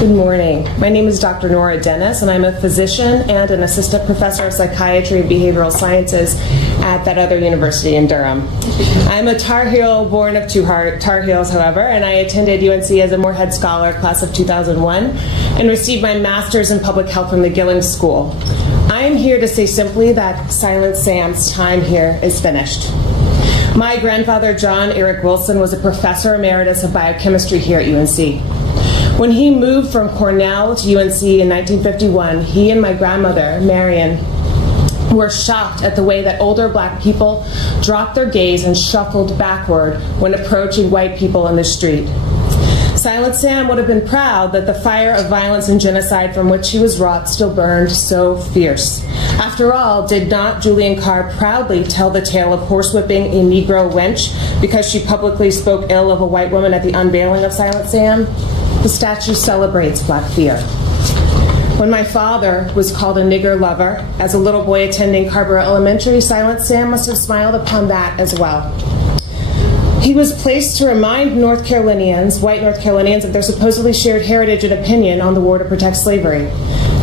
Good morning. My name is Dr. Nora Dennis, and I'm a physician and an assistant professor of psychiatry and behavioral sciences at that other university in Durham. I'm a Tar Heel born of two Tar Heels, however, and I attended UNC as a Moorhead Scholar, class of 2001, and received my master's in public health from the Gilling School. I am here to say simply that Silent Sam's time here is finished. My grandfather, John Eric Wilson, was a professor emeritus of biochemistry here at UNC. When he moved from Cornell to UNC in 1951, he and my grandmother, Marion, were shocked at the way that older black people dropped their gaze and shuffled backward when approaching white people in the street. Silent Sam would have been proud that the fire of violence and genocide from which he was wrought still burned so fierce. After all, did not Julian Carr proudly tell the tale of horsewhipping a Negro wench because she publicly spoke ill of a white woman at the unveiling of Silent Sam? The statue celebrates black fear. When my father was called a nigger lover as a little boy attending Carborough Elementary, Silent Sam must have smiled upon that as well. He was placed to remind North Carolinians, white North Carolinians, of their supposedly shared heritage and opinion on the war to protect slavery.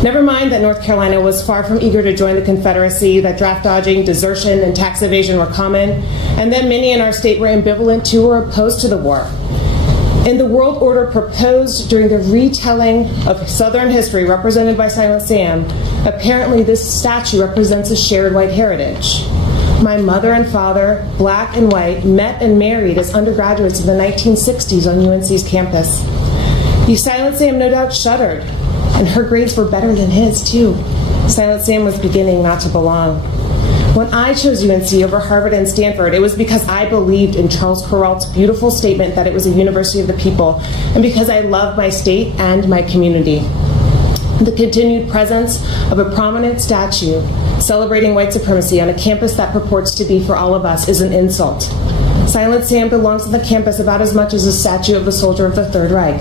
Never mind that North Carolina was far from eager to join the Confederacy, that draft dodging, desertion, and tax evasion were common, and that many in our state were ambivalent to or opposed to the war. In the world order proposed during the retelling of Southern history represented by Silent Sam, apparently this statue represents a shared white heritage. My mother and father, black and white, met and married as undergraduates in the 1960s on UNC's campus. The Silent Sam no doubt shuddered, and her grades were better than his, too. Silent Sam was beginning not to belong. When I chose UNC over Harvard and Stanford, it was because I believed in Charles Perrault's beautiful statement that it was a university of the people, and because I loved my state and my community. The continued presence of a prominent statue celebrating white supremacy on a campus that purports to be for all of us is an insult. Silent Sam belongs to the campus about as much as a statue of the soldier of the Third Reich.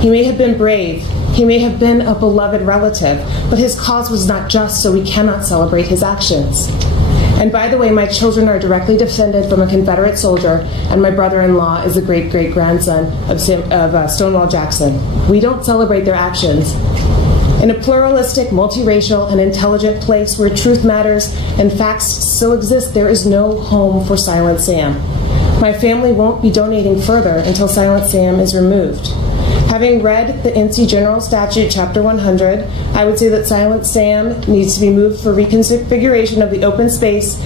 He may have been brave, he may have been a beloved relative, but his cause was not just, so we cannot celebrate his actions. And by the way, my children are directly descended from a Confederate soldier, and my brother-in-law is a great-great-grandson of Stonewall Jackson. We don't celebrate their actions. In a pluralistic, multiracial, and intelligent place where truth matters and facts still exist, there is no home for Silent Sam. My family won't be donating further until Silent Sam is removed. Having read the NC General Statute, Chapter 100, I would say that Silent Sam needs to be moved for reconfiguration of the open space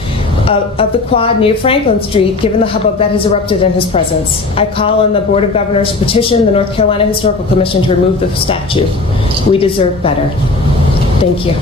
of the quad near Franklin Street, given the hubbub that has erupted in his presence. I call on the Board of Governors to petition the North Carolina Historical Commission to remove the statue. We deserve better. Thank you.